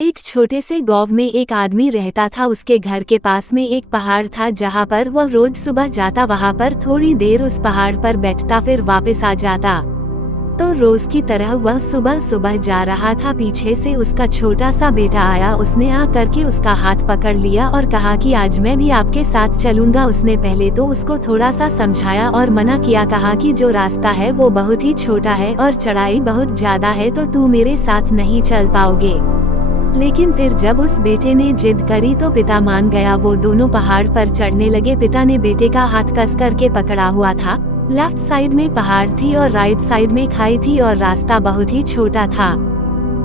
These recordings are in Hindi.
एक छोटे से गांव में एक आदमी रहता था। उसके घर के पास में एक पहाड़ था जहां पर वह रोज सुबह जाता, वहां पर थोड़ी देर उस पहाड़ पर बैठता, फिर वापस आ जाता। तो रोज की तरह वह सुबह सुबह जा रहा था। पीछे से उसका छोटा सा बेटा आया। उसने आ करके उसका हाथ पकड़ लिया और कहा कि आज मैं भी आपके साथ चलूंगा। उसने पहले तो उसको थोड़ा सा समझाया और मना किया, कहा कि जो रास्ता है वो बहुत ही छोटा है और चढ़ाई बहुत ज्यादा है, तो तू मेरे साथ नहीं चल पाओगे। लेकिन फिर जब उस बेटे ने जिद करी तो पिता मान गया। वो दोनों पहाड़ पर चढ़ने लगे। पिता ने बेटे का हाथ कस करके पकड़ा हुआ था। लेफ्ट साइड में पहाड़ थी और राइट साइड में खाई थी और रास्ता बहुत ही छोटा था।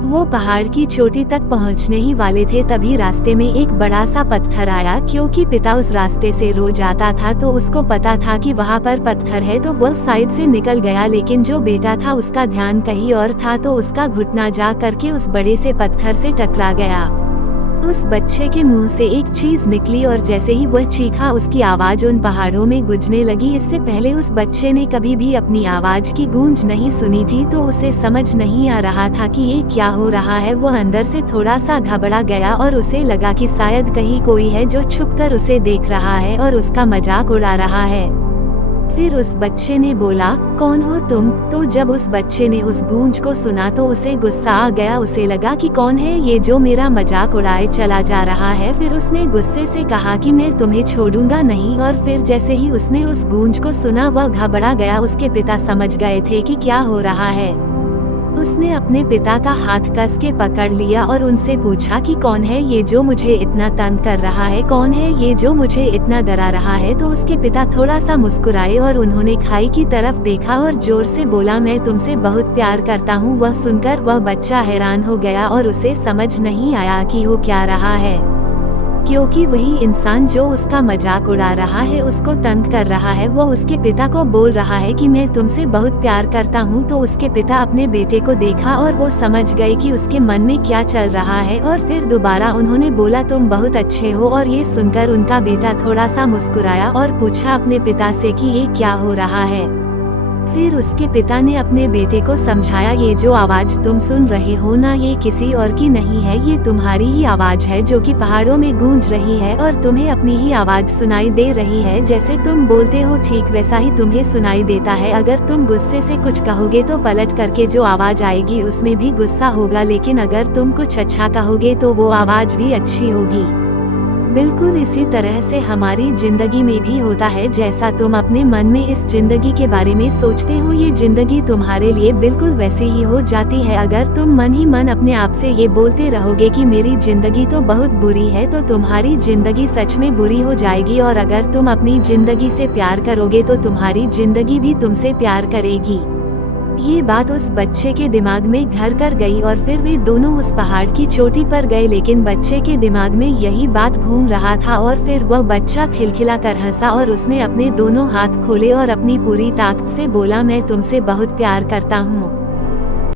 वो पहाड़ की चोटी तक पहुंचने ही वाले थे, तभी रास्ते में एक बड़ा सा पत्थर आया। क्योंकि पिता उस रास्ते से रोज आता था तो उसको पता था कि वहाँ पर पत्थर है, तो वो साइड से निकल गया। लेकिन जो बेटा था उसका ध्यान कहीं और था, तो उसका घुटना जा करके उस बड़े से पत्थर से टकरा गया। उस बच्चे के मुंह से एक चीज निकली और जैसे ही वह चीखा, उसकी आवाज उन पहाड़ों में गूंजने लगी। इससे पहले उस बच्चे ने कभी भी अपनी आवाज की गूंज नहीं सुनी थी, तो उसे समझ नहीं आ रहा था कि ये क्या हो रहा है। वो अंदर से थोड़ा सा घबरा गया और उसे लगा कि शायद कहीं कोई है जो छुपकर उसे देख रहा है और उसका मजाक उड़ा रहा है। फिर उस बच्चे ने बोला, कौन हो तुम? तो जब उस बच्चे ने उस गूंज को सुना तो उसे गुस्सा आ गया। उसे लगा कि कौन है ये जो मेरा मजाक उड़ाए चला जा रहा है। फिर उसने गुस्से से कहा कि मैं तुम्हें छोड़ूंगा नहीं। और फिर जैसे ही उसने उस गूंज को सुना वह घबरा गया। उसके पिता समझ गए थे कि क्या हो रहा है। उसने अपने पिता का हाथ कस के पकड़ लिया और उनसे पूछा कि कौन है ये जो मुझे इतना तंग कर रहा है, कौन है ये जो मुझे इतना डरा रहा है। तो उसके पिता थोड़ा सा मुस्कुराए और उन्होंने खाई की तरफ देखा और जोर से बोला, मैं तुमसे बहुत प्यार करता हूँ। वह सुनकर वह बच्चा हैरान हो गया और उसे समझ नहीं आया कि हो क्या रहा है, क्योंकि वही इंसान जो उसका मजाक उड़ा रहा है, उसको तंग कर रहा है, वो उसके पिता को बोल रहा है कि मैं तुमसे बहुत प्यार करता हूँ। तो उसके पिता अपने बेटे को देखा और वो समझ गए कि उसके मन में क्या चल रहा है। और फिर दोबारा उन्होंने बोला, तुम बहुत अच्छे हो। और ये सुनकर उनका बेटा थोड़ा सा मुस्कुराया और पूछा अपने पिता से कि ये क्या हो रहा है। फिर उसके पिता ने अपने बेटे को समझाया, ये जो आवाज तुम सुन रहे हो ना, ये किसी और की नहीं है, ये तुम्हारी ही आवाज है जो कि पहाड़ों में गूंज रही है और तुम्हें अपनी ही आवाज सुनाई दे रही है। जैसे तुम बोलते हो ठीक वैसा ही तुम्हें सुनाई देता है। अगर तुम गुस्से से कुछ कहोगे तो पलट करके जो आवाज आएगी उसमें भी गुस्सा होगा, लेकिन अगर तुम कुछ अच्छा कहोगे तो वो आवाज भी अच्छी होगी। बिल्कुल इसी तरह से हमारी जिंदगी में भी होता है। जैसा तुम अपने मन में इस जिंदगी के बारे में सोचते हो, ये जिंदगी तुम्हारे लिए बिल्कुल वैसे ही हो जाती है। अगर तुम मन ही मन अपने आप से ये बोलते रहोगे कि मेरी जिंदगी तो बहुत बुरी है, तो तुम्हारी जिंदगी सच में बुरी हो जाएगी। और अगर तुम अपनी जिंदगी से प्यार करोगे तो तुम्हारी जिंदगी भी तुमसे प्यार करेगी। ये बात उस बच्चे के दिमाग में घर कर गई और फिर वे दोनों उस पहाड़ की चोटी पर गए। लेकिन बच्चे के दिमाग में यही बात घूम रहा था और फिर वह बच्चा खिलखिला कर हंसा और उसने अपने दोनों हाथ खोले और अपनी पूरी ताकत से बोला, मैं तुमसे बहुत प्यार करता हूँ।